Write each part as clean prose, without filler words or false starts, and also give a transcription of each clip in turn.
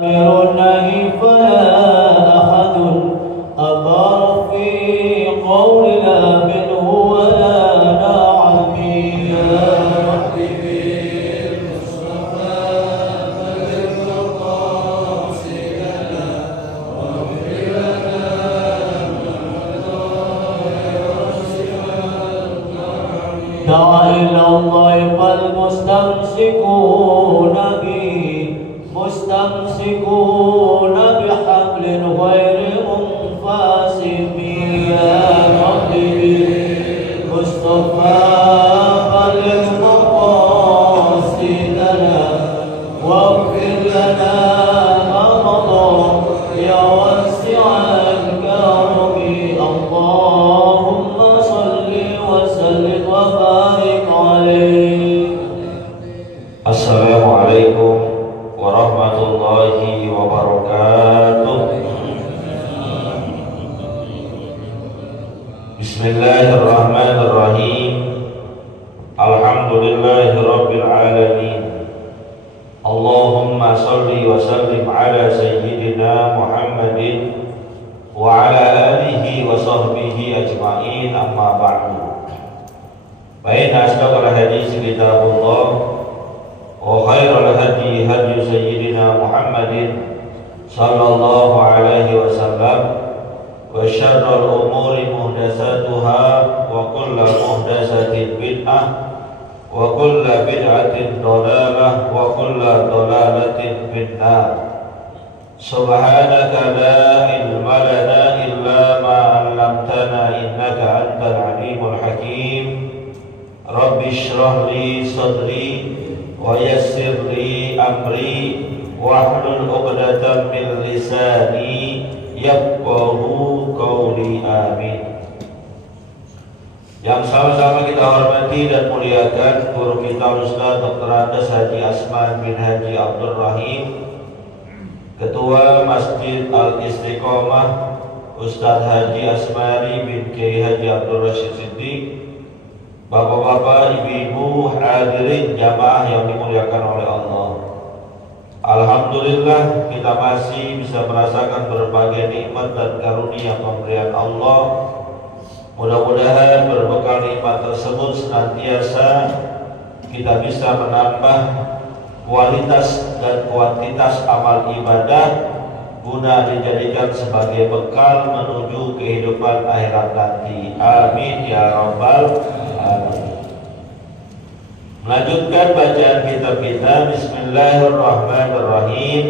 النهي فلا أحد أطار في قول لا منه ولا نعم يا رب بالمصطفى فلم قاصدنا واغفر لنا دعا إلى الله فالمستمسكون به مستمسكون بحبل غير منفصم يا رب بالمصطفى بلغ مقاصدنا واغفر لنا ما مضى يا واسع الكرم اللهم صل وسلم وبارك عليه. Assalamualaikum warahmatullahi wabarakatuh. Bismillahirrahmanirrahim. Alhamdulillahi rabbil alamin. Allahumma salli wa sallim ala sayyidina Muhammadin wa ala alihi wa sahbihi ajma'in, amma ba'du. Baik, asdaqal hadis kitabullah wa khairal hadi hadi sayyidina Muhammadin sallallahu alaihi wasallam wa syarrul umuri muhdatsatuha wa kullu muhdatsatin bid'ah wa kullu bid'atin dhalalah wa kullu dhalalatin finnar. Subhanaka la ilma lana illa ma 'allamtana innaka antal alimul hakim. Rabbi shrah li sadri wa yassir li amri wahlul 'uqdatam min lisani yafqahu qawli, amin. Yang sama-sama kita hormati dan muliakan guru kita Ustaz Dr. Andes Haji Asman bin Haji Abdul Rahim, Ketua Masjid Al-Istiqomah Ustaz Haji Asmari bin Kiai Haji Abdul Rashid Siddiq, Bapak-bapak, ibu-ibu, hadirin jamaah yang dimuliakan oleh Allah. Alhamdulillah kita masih bisa merasakan berbagai nikmat dan karunia pemberian Allah. Mudah-mudahan berbekal nikmat tersebut senantiasa kita bisa menambah kualitas dan kuantitas amal ibadah guna dijadikan sebagai bekal menuju kehidupan akhirat nanti. Amin ya rabbal alamin. Melanjutkan bacaan kitab kita. Bismillahirrahmanirrahim.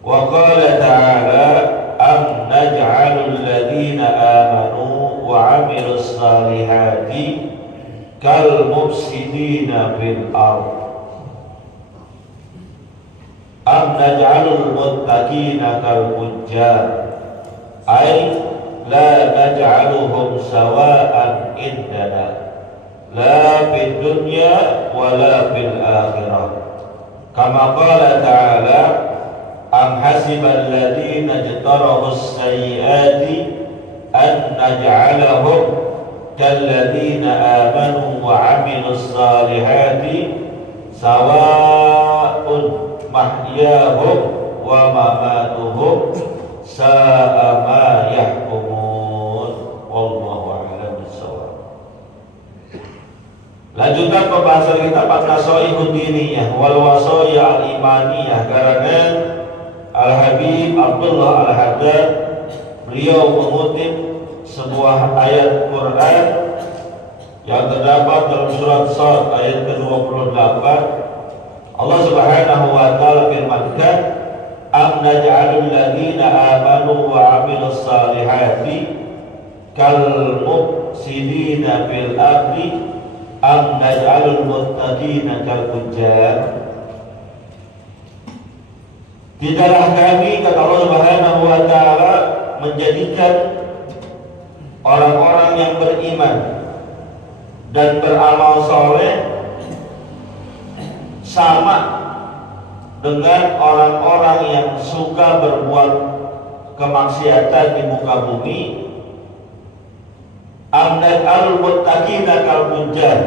Wa qala ta'ala am naj'alul ladzina amanu wa 'amilus salihati kal mufsidina fil ardh am naj'alul muttaqina kal fujjar ay la naj'aluhum sawa'an indana la fid dunya wa la fil akhirah kama qala ta'ala am hasibal ladzina jtarahus sayyiati an naj'alahum kal ladzina amanu wa 'amilus salihati sawa'un mahyahum wa mamatuhum sa'a ma yahkumun. Wallahu a'lam bishawab. Lanjutkan pembahasan kita pada Shahihud Diniyah wal Wasaya al-Imaniyah karangan Al-Habib Abdullah Al-Haddad. Beliau mengutip sebuah ayat Quran yang terdapat dalam surat Shad ayat ke-28. Allah Subhanahu wa ta'ala firmankan am naj'alul ladzina amanu wa 'amilus salihati kal mufsidina fil ardi am naj'alul muttaqina kal fujjar. Tidaklah kami, kata Allah Subhanahu wa ta'ala, menjadikan orang-orang yang beriman dan beramal soleh sama dengan orang-orang yang suka berbuat kemaksiatan di muka bumi. Amnat al-muttaqina kal fujjar,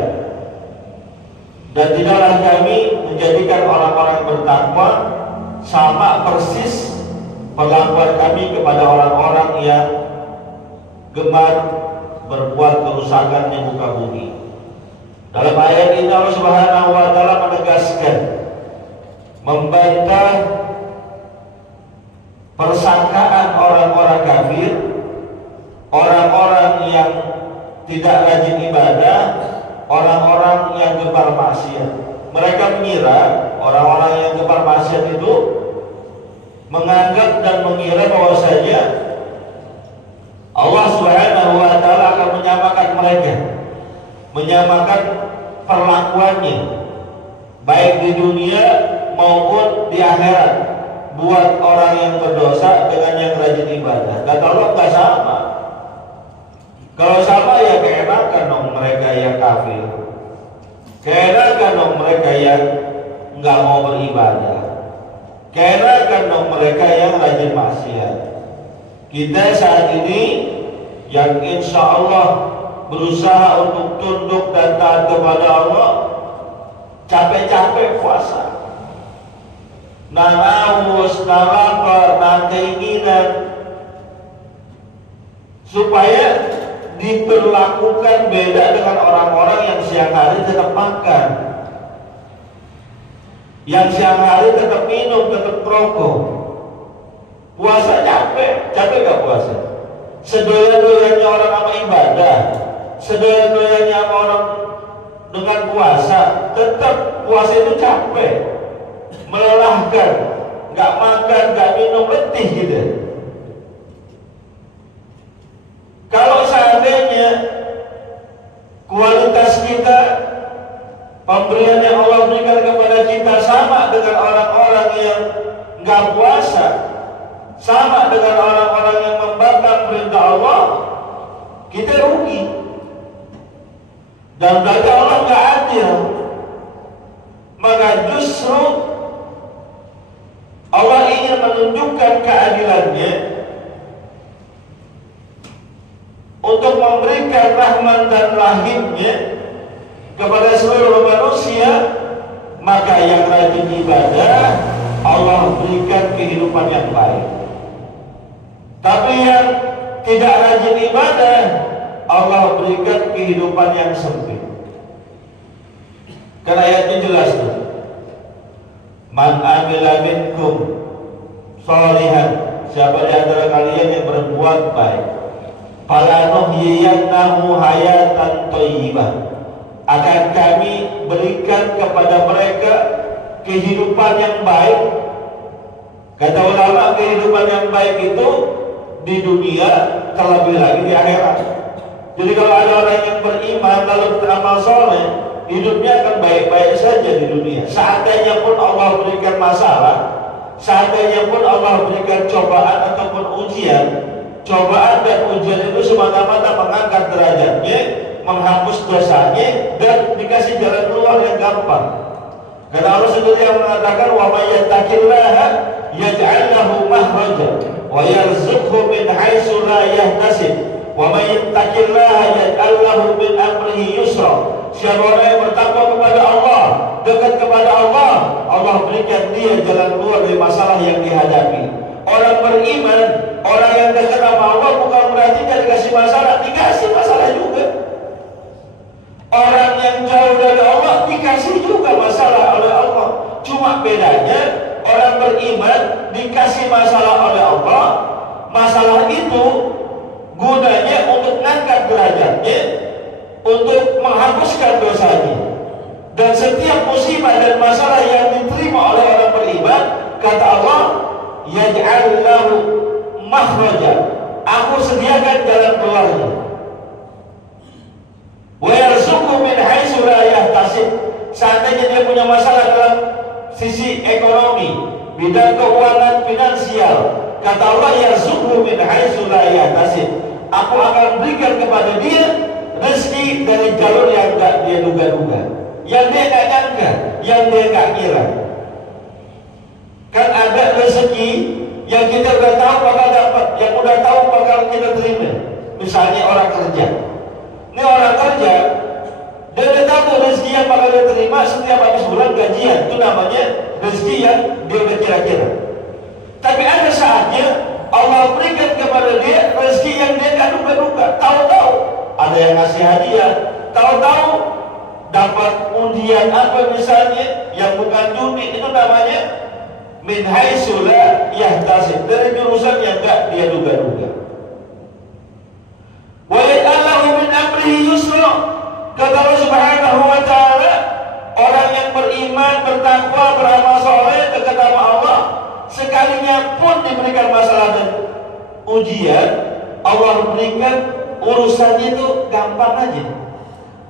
dan tidaklah kami menjadikan orang-orang bertakwa sama persis perlakuan kami kepada orang-orang yang gemar berbuat kerusakan di muka bumi. Dalam ayat ini Allah Subhanahu wa taala menegaskan, membantah persangkaan orang-orang kafir, orang-orang yang tidak rajin ibadah, orang-orang yang gemar maksiat. Mereka mengira orang-orang yang gemar maksiat itu menganggap dan mengira bahwasanya Allah Subhanahu wa taala akan menyamakan mereka, menyamakan perlakuannya baik di dunia maupun di akhirat, buat orang yang berdosa dengan yang rajin ibadah. Kata Allah, nggak sama. Kalau sama ya keenakan dong mereka yang kafir, keenakan dong mereka yang nggak mau beribadah, keenakan dong mereka yang rajin maksiat. Kita saat ini yang insya Allah berusaha untuk tunduk dan taat kepada Allah, capek-capek puasa, nah haus, nah lapar, nah keinginan, supaya diperlakukan beda dengan orang-orang yang siang hari tetap makan, yang siang hari tetap minum, tetap rokok. Puasa capek gak puasa? Sedoyan-doyannya orang sama ibadah, sedoyan-doyannya sama orang dengan puasa, tetap puasa itu capek, melelahkan, gak makan, gak minum, letih gitu. Kalau seandainya kualitas kita, pemberian yang Allah berikan kepada kita sama dengan orang-orang yang gak puasa, sama dengan orang-orang yang membangkang perintah Allah, kita rugi. Dan berarti Allah gak adil. Maka justru Allah ingin menunjukkan keadilannya untuk memberikan rahmat dan rahimnya kepada seluruh manusia. Maka yang rajin ibadah Allah berikan kehidupan yang baik, tapi yang tidak rajin ibadah Allah berikan kehidupan yang sempit. Karena ayatnya jelas tuh, man amila minkum sholihan, siapa di antara kalian yang berbuat baik, falanuhyiyannahu hayatan thayyibah, akan kami berikan kepada mereka kehidupan yang baik. Kata ulama, kehidupan yang baik itu di dunia, terlebih lagi di akhirat. Jadi kalau ada orang yang beriman lalu beramal soleh, hidupnya akan baik-baik saja di dunia. Seandainya pun Allah berikan masalah, seandainya pun Allah berikan cobaan ataupun ujian, cobaan dan ujian itu semata-mata mengangkat derajatnya, menghapus dosanya, dan dikasih jalan keluar yang gampang. Karena Allah sendiri yang mengatakan, wa may yattaqillaha yaj'al lahu makhraja wa yarzuqhu min haitsu la yahtasib wa may yattaqillaha yaj'al lahu min amrihi yusra. Siapa orang yang bertakwa kepada Allah, dekat kepada Allah, Allah berikan dia jalan keluar dari masalah yang dihadapi. Orang beriman, orang yang dekat sama Allah, bukan berarti dia dikasih masalah, dikasih masalah juga. Orang yang jauh dari Allah dikasih juga masalah oleh Allah. Cuma bedanya orang beriman dikasih masalah oleh Allah, masalah itu gunanya untuk mengangkat derajatnya, untuk menghapuskan dosanya. Dan setiap musibah dan masalah yang diterima oleh orang beriman, kata Allah, yaj'al lahu makhraja, aku sediakan jalan keluarnya. Wa yarzuqhu min haitsu la yahtasib, seandainya dia punya masalah dalam sisi ekonomi, bidang keuangan finansial, kata Allah, yarzuqhu min haitsu la yahtasib, aku akan berikan kepada dia rezeki dari jalur yang tidak dia duga-duga, yang dia tidak nyangka, yang dia tidak kira. Kan ada rezeki yang kita udah tahu bakal dapat, yang udah tahu bakal kita terima. Misalnya orang kerja, ini orang kerja Dan dia tahu rezeki yang bakal dia terima setiap habis bulan gajian. Itu namanya rezeki yang dia udah kira-kira. Tapi ada saatnya Allah berikan kepada dia rezeki yang dia gak duga-duga. Tahu-tahu ada yang ngasih hadiah, tahu-tahu dapat undian apa misalnya yang bukan judi. Itu namanya min haitsu la yahtasib, dari jurusan yang gak dia duga-duga. Wa yaj'alahu min amrihi yusra. Kata Allah Subhanahu wa ta'ala, orang yang beriman, bertakwa, beramal soleh dekat sama Allah, sekalinya pun diberikan masalah dan ujian, Allah berikan urusannya itu gampang aja.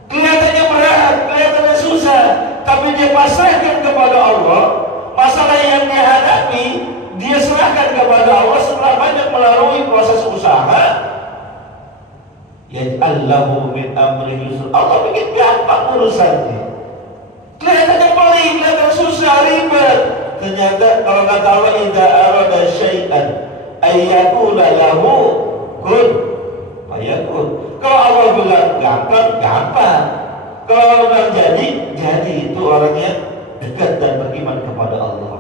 Kelihatannya berat, kelihatannya susah, tapi dia pasrahkan kepada Allah. Masalah yang dia hadapi, dia serahkan kepada Allah setelah banyak melalui proses usaha. Yaj'allahu min amrihi yusra. Allah bikin gampang urusannya. Kelihatannya pelik, kelihatannya susah, ribet. Ternyata kalau kata Allah, idza arada syai'an ayyaqula lahu kun fayakun. Kalau Allah bilang gampang, gampang. Kalau Allah bilang jadi, jadi. Itu orangnya dekat dan beriman kepada Allah.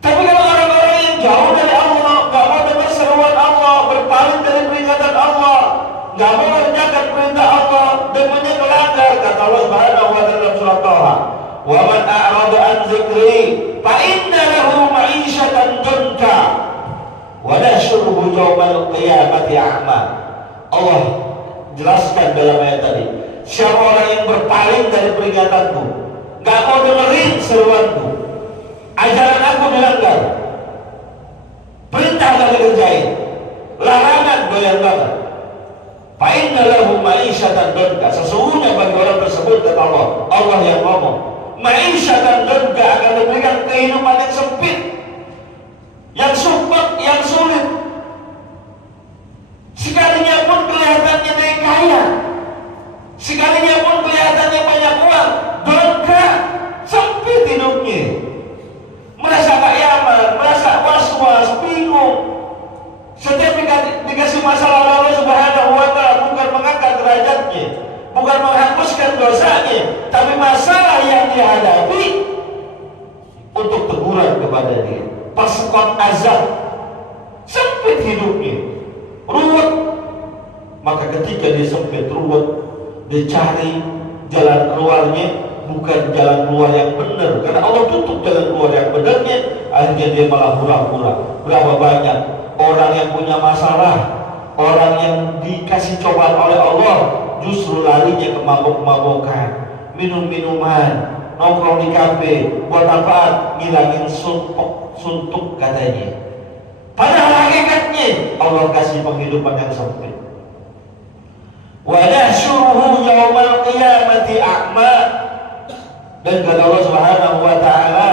Tapi kalau orang-orang yang jauh dari Allah, gak mau dengar seruan Allah, berpaling dari peringatan Allah, gak mau mengerjakan perintah Allah, depannya melanggar, kata Allah Subhanahu wa ta'ala dalam surat Thaha, wa man a'rada an dzikri fa inna lahu ma'isyatan danka wa nahsyuruhu yaumal qiyamati a'ma. Allah jelaskan dalam ayat tadi, siapa orang yang berpaling dari peringatanku, gak mau dengerin seruanku, ajaran aku dilanggar, perintah gak dikerjain, larangan doyan banget, fa inna lahu ma'isyatan danka. Sesungguhnya bagi orang tersebut, kata Allah, Allah yang ngomong, ma'isyatan danka, akan diberikan kehidupan yang sempit, yang sumpah, yang sulit. Sekalinya pun kelihatannya dia kaya, sekalinya pun kelihatannya banyak uang, danka, sempit hidupnya, merasa gak nyaman, merasa was-was, bingung. Setiap dikasih masalah Allah Subhanahu wa ta'ala, bukan mengangkat derajatnya, bukan menghapuskan dosanya, tapi masalah yang dihadapi untuk teguran kepada dia, pasukan azab, sempit hidupnya, ruwet. Maka ketika dia sempit, ruwet, dia cari jalan keluarnya, bukan jalan keluar yang benar, karena Allah tutup jalan keluar yang benarnya. Akhirnya dia malah pura-pura. Berapa banyak orang yang punya masalah, orang yang dikasih cobaan oleh Allah, justru larinya ke mabok-mabokan, minum-minuman, nongkrong di kafe. Buat apa? Ngilangin suntuk katanya. Padahal hakikatnya Allah kasih penghidupan yang sempit. Wa nahsyuruhu yaumal qiyamati a'ma. Dan kata Allah Subhanahu wa ta'ala,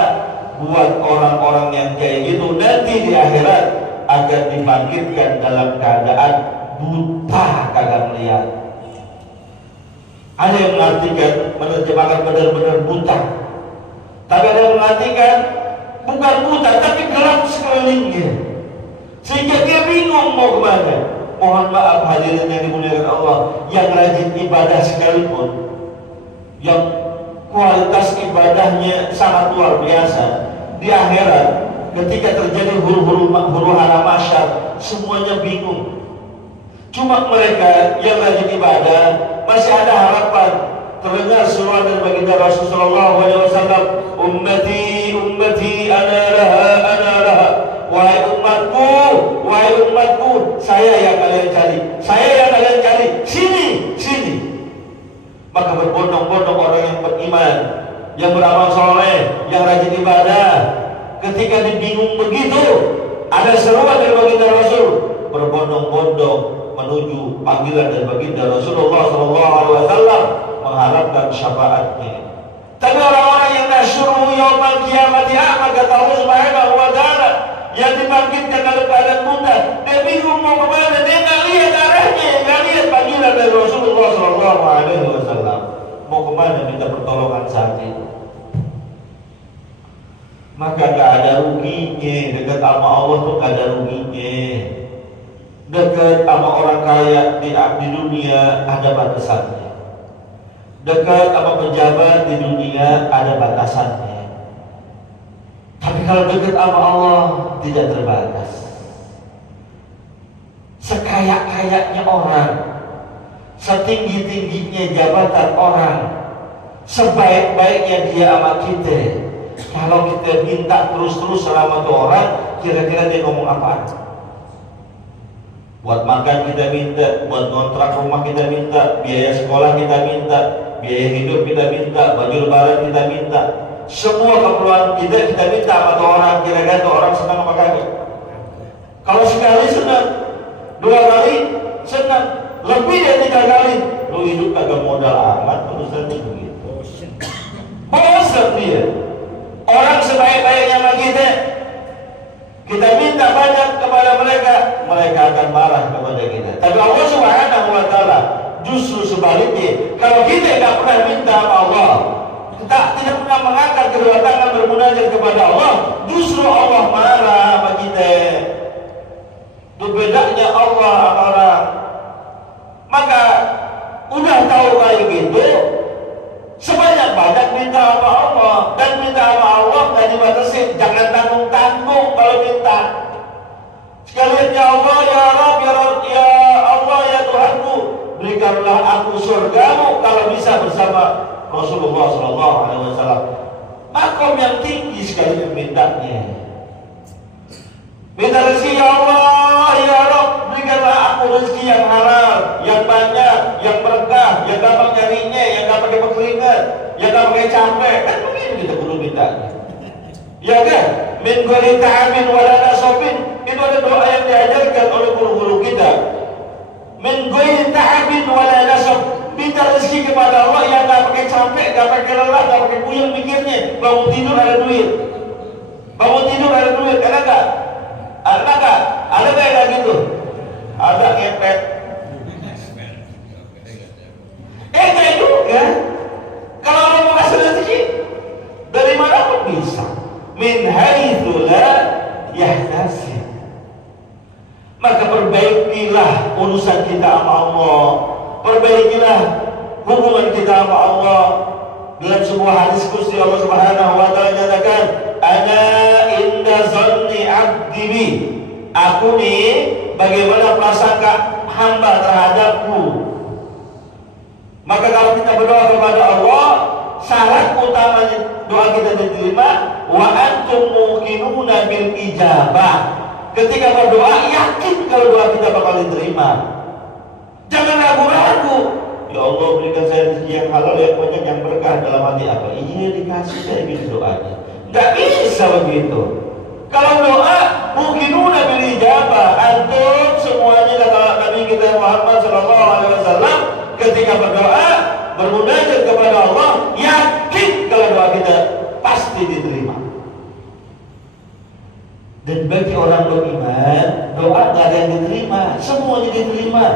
buat orang-orang yang kayak gitu nanti di akhirat akan dibangkitkan dalam keadaan buta, kagak melihat. Ada yang mengartikan, menerjemahkan benar-benar buta, tapi ada yang mengartikan bukan buta tapi gelap sekelilingnya, sehingga dia bingung mau kemana. Mohon maaf hadirin yang dimuliakan Allah, yang rajin ibadah sekalipun, yang kualitas ibadahnya sangat luar biasa, di akhirat ketika terjadi huru hara mahsyar, semuanya bingung. Cuma mereka yang rajin ibadah masih ada harapan. Terdengar seruan dari baginda Rasulullah SAW, ummati ummati ana laha ana laha. Wahai umatku, wahai umatku, saya yang kalian cari, saya yang kalian cari, sini, sini. Maka berbondong-bondong orang yang beriman, yang beramal soleh, yang rajin ibadah, ketika dibingung begitu, ada seruan dari baginda Rasul, berbondong-bondong menuju panggilan dari baginda Rasulullah SAW, mengharapkan syafaatnya. Tapi orang-orang yang nasyuruhu yaumal qiyamati a'ma, kata Allah Subhanahu wa ta'ala, yang dibangkitkan dalam keadaan buta, dia bingung mau kemana, dia nggak lihat arahnya, nggak lihat panggilan dari Rasulullah SAW. Mau kemana minta pertolongan saat itu. Maka nggak ada ruginya dekat sama Allah tuh, nggak ada ruginya. Dekat sama orang kaya di dunia ada batasannya. dekat sama pejabat di dunia ada batasannya. Tapi kalau dekat sama Allah tidak terbatas. Sekaya-kayanya orang, setinggi-tingginya jabatan orang, sebaik-baiknya dia sama kita, kalau kita minta terus-terus selama tuh orang, kira-kira dia ngomong apaan? Buat makan kita minta, buat kontrak rumah kita minta, biaya sekolah kita minta, biaya hidup kita minta, baju lebaran kita minta, semua keperluan kita minta sama tuh orang. Kira-kira tuh orang senang apa kagak? Kalau sekali senang, 2 kali senang, lebih dari 3 kali, lu hidup kagak modal amat, urusan begitu. Bosan dia. Orang sebaik-baiknya sama kita minta banyak kepada mereka, mereka akan marah kepada kita. Tapi Allah Subhanahu wa Ta'ala justru sebaliknya. Kalau kita tidak pernah minta sama Allah, kita tidak pernah mengangkat kedua tangan bermunajat kepada Allah, justru Allah marah sama kita. Itu bedanya Allah sama orang. Maka udah tahu kayak gitu, sebanyak-banyak minta sama Allah. Dan minta sama Allah nggak dibatasin, jangan tanggung-tanggung kalau minta. Sekalian ya Allah, ya Rabb, ya Allah, ya Tuhanku, berikanlah aku surgamu kalau bisa bersama Rasulullah SAW. Makom yang tinggi sekali mintanya. Minta rezeki ya Allah, ya Rabb, berikanlah aku rezeki yang halal, yang banyak, yang berkah, yang gampang nyarinya, yang gak pakai keringat, yang gak pakai capek. Kan begini kita perlu minta. Ya kan? Min ghairi ta'amin wala nasabin. Itu ada doa yang diajarkan oleh guru-guru kita. Min ghairi ta'amin wala nasab. Minta rezeki kepada Allah yang gak pakai capek, gak pakai lelah, gak pakai puyeng mikirnya. Bangun tidur ada duit. Bangun tidur ada duit, ada gak? Ada gak? Ada gak kayak gitu? Ada ngepet. Kayak juga. Kalau orang mau kasih rezeki, dari mana pun bisa. Min haitsu la yahtasib. Maka perbaikilah urusan kita sama Allah. Perbaikilah hubungan kita sama Allah. Dalam sebuah hadis qudsi Allah Subhanahu wa Ta'ala nyatakan, ana inda zanni abdi bi. Aku nih bagaimana prasangka hamba terhadapku. Maka kalau kita berdoa kepada Allah, syarat utamanya doa kita diterima, wa antum muqinuna bil ijabah. Ketika berdoa yakin kalau doa kita bakal diterima. Jangan ragu-ragu. Ya Allah, berikan saya rezeki yang halal, yang banyak, yang berkah. Dalam hati apa? Iya, dikasih kayak gitu doanya. Nggak bisa begitu. Kalau doa muqinuna bil ijabah, antum semuanya kata Nabi kita Muhammad SAW, ketika berdoa bermunajat kepada Allah, yakin kalau doa kita pasti diterima. Dan bagi orang beriman, doa nggak ada yang diterima, semuanya diterima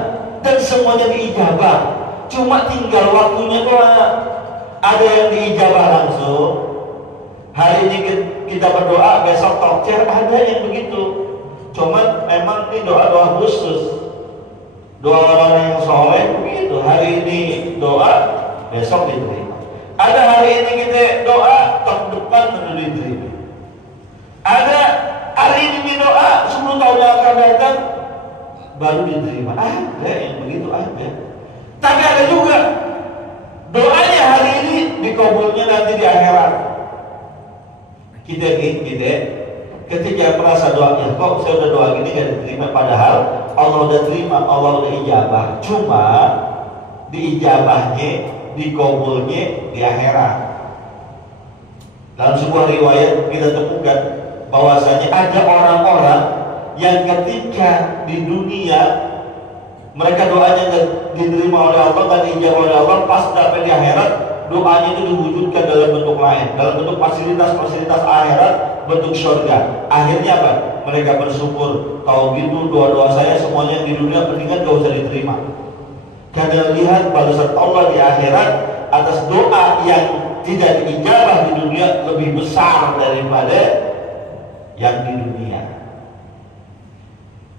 dan semuanya diijabah. Cuma tinggal waktunya doang. Ada yang diijabah langsung. Hari ini kita berdoa, besok tokcer, ada yang begitu. Cuma memang ini doa-doa khusus. Doa orang yang soleh begitu. Hari ini doa, besok diterima. Ada hari ini kita doa, tahun depan baru diterima. Ada hari ini doa, 10 tahun yang akan datang baru diterima. Ada yang begitu, ada. Tapi ada juga doanya hari ini dikabulnya nanti di akhirat. Kita ketika merasa doanya, kok saya udah doa gini gak diterima, padahal Allah udah terima, Allah udah ijabah. Cuma diijabahnya, dikabulnya di akhirat. Dalam sebuah riwayat kita temukan bahwasanya ada orang-orang yang ketika di dunia mereka doanya diterima oleh Allah dan diijabah oleh Allah, pas sampai di akhirat doanya itu diwujudkan dalam bentuk lain, dalam bentuk fasilitas-fasilitas akhirat, bentuk surga. Akhirnya apa? Mereka bersyukur, tahu gitu doa-doa saya semuanya di dunia mendingan gak usah diterima. Karena lihat balasan Allah di akhirat atas doa yang tidak diijabah di dunia lebih besar daripada yang di dunia,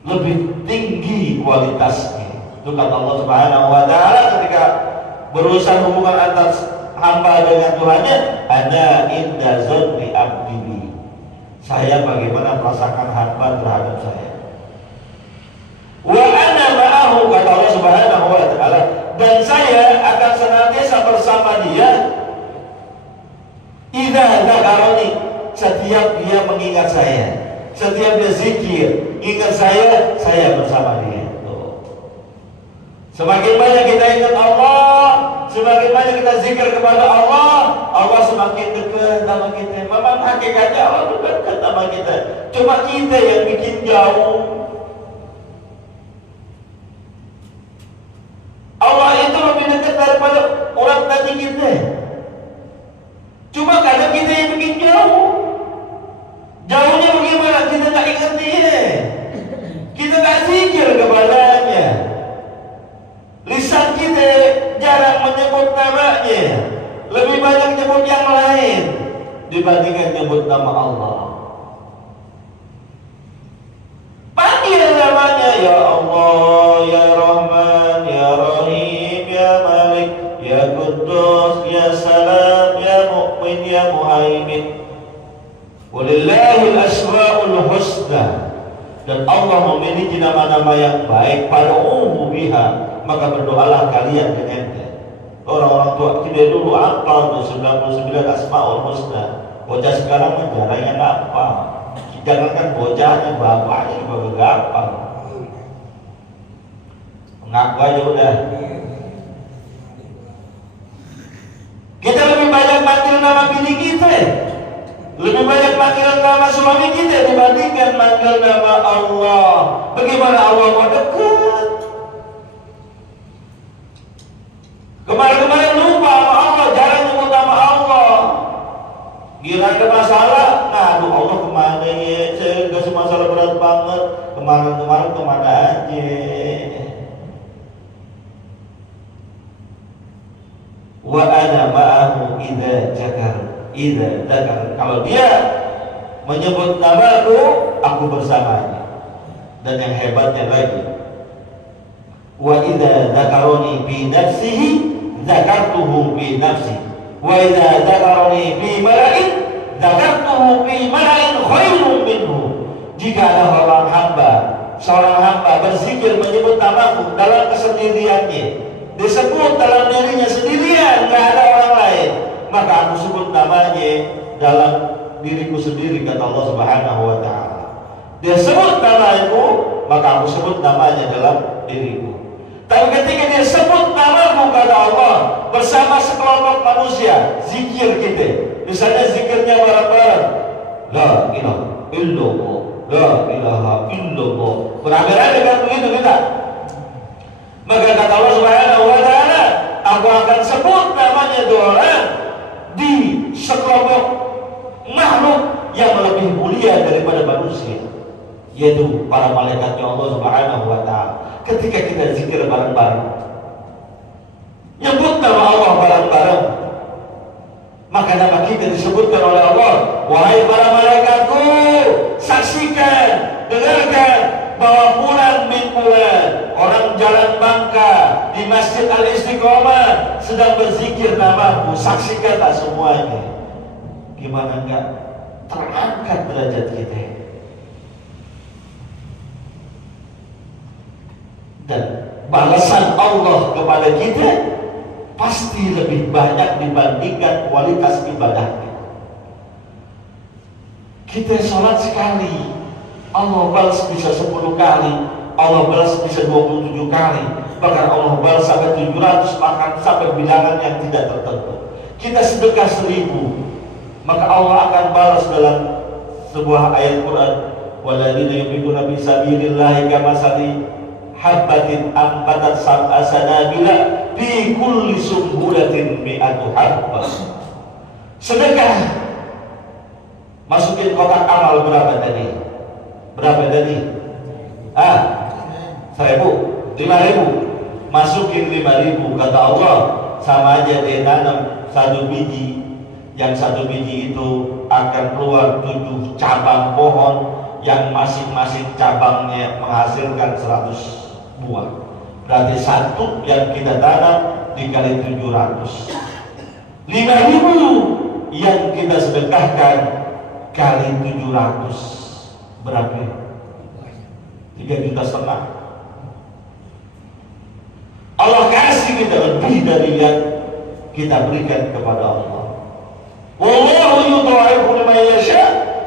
lebih tinggi kualitasnya. Itu kata Allah Subhanahu wa Ta'ala ketika berurusan hubungan antar hamba dengan Tuhannya, ana inda zanni abdi bi. Saya bagaimana merasakan hamba terhadap saya. Wa ana ma'ahu, kata Allah Subhanahu wa taala, dan saya akan senantiasa bersama dia idza dzakarani, setiap dia mengingat saya, setiap dia zikir ingat saya bersama dia. Semakin banyak kita ingat Allah, semakin banyak kita zikir kepada Allah, Allah semakin dekat sama kita. Memang hakikatnya Allah dekat sama kita, cuma kita yang bikin jauh. Allah itu lebih dekat daripada orang tadi kita, cuma kadang kita yang bikin jauh. Jauhnya bagaimana? Kita nggak ingat dia, kita nggak zikir kepadanya. Lisan kita jarang menyebut namanya, lebih banyak nyebut yang lain dibandingkan nyebut nama Allah. Panggil namanya, ya Allah, ya Rahman, ya Rahim, ya Malik, ya Quddus, ya Salam, ya Mu'min, ya Muhaimin. Walillahil asma'ul husna. Dan Allah memiliki nama-nama yang baik. Fad'uhu biha, maka berdoalah kalian dengannya. Orang-orang tua kita dulu hafal 99 asmaul husna. Bocah sekarang jarang yang hafal. Jangankan bocahnya, bapaknya juga gak hafal. Mengaku aja udah. Kita lebih banyak panggil nama bini kita, lebih banyak panggilan nama suami kita dibandingkan manggil nama Allah. Bagaimana Allah mau dekat? Kemarin-kemarin lupa sama Allah, jarang nyebut nama Allah. Gila ada masalah, aduh Allah kemana ya? Saya kasih masalah berat banget. Kemarin-kemarin kemana aja? Wa ana ma'ahu idza dzakar. Kalau dia menyebut namaku, aku bersamanya. Dan yang hebatnya lagi, wa idza dzakaroni bi nafsihi dzakartuhu bi nafsi, wa idza dzakaroni bi mala'in dzakartuhu bi mala'in khairun minhu. Jika ada seorang hamba berzikir menyebut namaku dalam kesendiriannya, disebut dalam dirinya sendirian, nggak ada orang lain, maka aku sebut namanya dalam diriku sendiri, kata Allah Subhanahu wa taala. Dia sebut namaku, maka aku sebut namanya dalam diriku. Tapi ketika dia sebut namaku, kata Allah, bersama sekelompok manusia, zikir kita, misalnya zikirnya bareng-bareng, la ilaha illallah, la ilaha illallah, beramai-ramai kan begitu kita. Maka kata Allah Subhanahu wa taala, aku akan sebut namanya dua orang di sekelompok makhluk yang lebih mulia daripada manusia, yaitu para malaikatnya Allah Subhanahu wa taala. Ketika kita zikir bareng-bareng, nyebut nama Allah bareng-bareng, maka nama kita disebutkan oleh Allah. Wahai para malaikatku, saksikan, dengarkan bahwa fulan min fulan, orang jalan Bangka di Masjid Al-Istiqomah sedang berzikir namaku, saksikanlah semuanya. Gimana enggak terangkat derajat kita? Dan balasan Allah kepada kita pasti lebih banyak dibandingkan kualitas ibadahnya. Kita sholat sekali, Allah balas bisa 10 kali, Allah balas bisa 27 kali, bahkan Allah balas sampai 700, bahkan sampai bilangan yang tidak tertentu. Kita sedekah 1000, maka Allah akan balas dalam sebuah ayat Quran, walladzina yunfiquna fi sabilillahi kamathali habbatin ambatat sab'a sanabila fi kulli sunbulatin mi'atu habbah. Sedekah masukin kotak amal berapa tadi? Berapa tadi? 1.000, 5.000. Masukin 5.000, kata Allah, sama aja dia nanam 1 biji. Yang 1 biji itu akan keluar 7 cabang pohon, yang masing-masing cabangnya menghasilkan 100 buah. Berarti 1 yang kita tanam dikali 700. 5.000 yang kita sedekahkan kali 700 berapa? 3,5 juta. Allah kasih kita lebih dari yang kita berikan kepada Allah. Wallahu yudha'ifu liman yasha.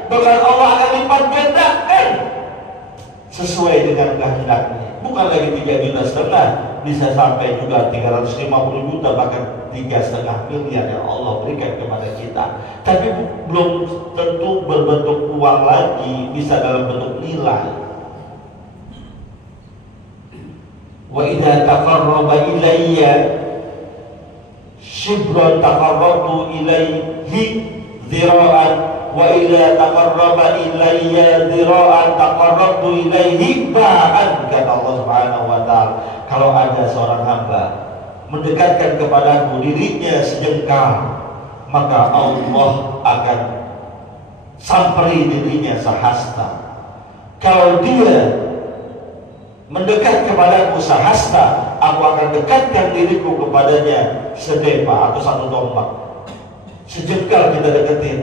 Bahkan Allah akan lipat gandakan sesuai dengan kehendaknya. Bukan lagi 3,5 juta, bisa sampai juga 350 juta, bahkan 3,5 miliar yang Allah berikan kepada kita. Tapi belum tentu berbentuk uang lagi, bisa dalam bentuk nilai. Wa idza taqarraba ilayya shibran taqarrabtu ilayhi dhira'an wa idza taqarraba ilayya dhira'an taqarrabtu ilayhi ba'an, kata Allah Subhanahu wa taala. Kalau ada seorang hamba mendekatkan kepadaku dirinya sejengkal, maka Allah akan samperi dirinya sehasta. Kalau dia mendekat kepadaku sehasta, aku akan dekatkan diriku kepadanya sedepa atau 1 tombak. Sejengkal kita deketin,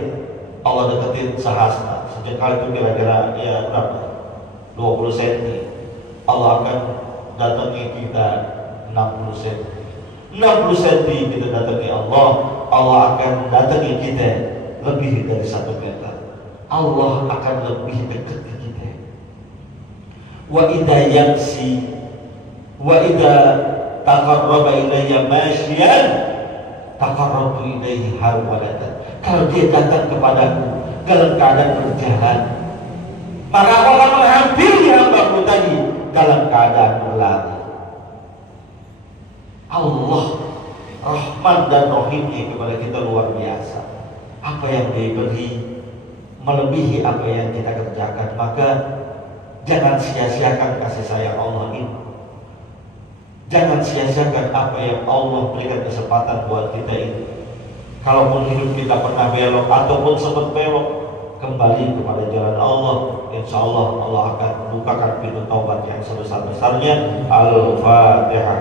Allah deketin sehasta. Sejengkal itu kira-kira ya berapa? 20 cm. Allah akan datangi kita 60 cm. 60 cm kita datangi Allah, Allah akan datangi kita lebih dari 1 meter. Allah akan lebih dekat ke kita. Wa idza yamsi wa idza taqarraba ilayya masyian taqarrabtu ilayhi harwalatan. Kalau dia datang kepadaku dalam keadaan berjalan, maka aku akan menghampiri hambaku tadi dalam keadaan berlari. Allah Rahman dan Rahimnya kepada kita luar biasa. Apa yang dia beri melebihi apa yang kita kerjakan. Maka jangan sia-siakan kasih sayang Allah ini. Jangan sia-siakan apa yang Allah berikan kesempatan buat kita ini. Kalaupun hidup kita pernah belok ataupun sempat belok, kembali kepada jalan Allah. Insya Allah Allah akan bukakan pintu taubat yang sebesar-besarnya. Al-Fatihah.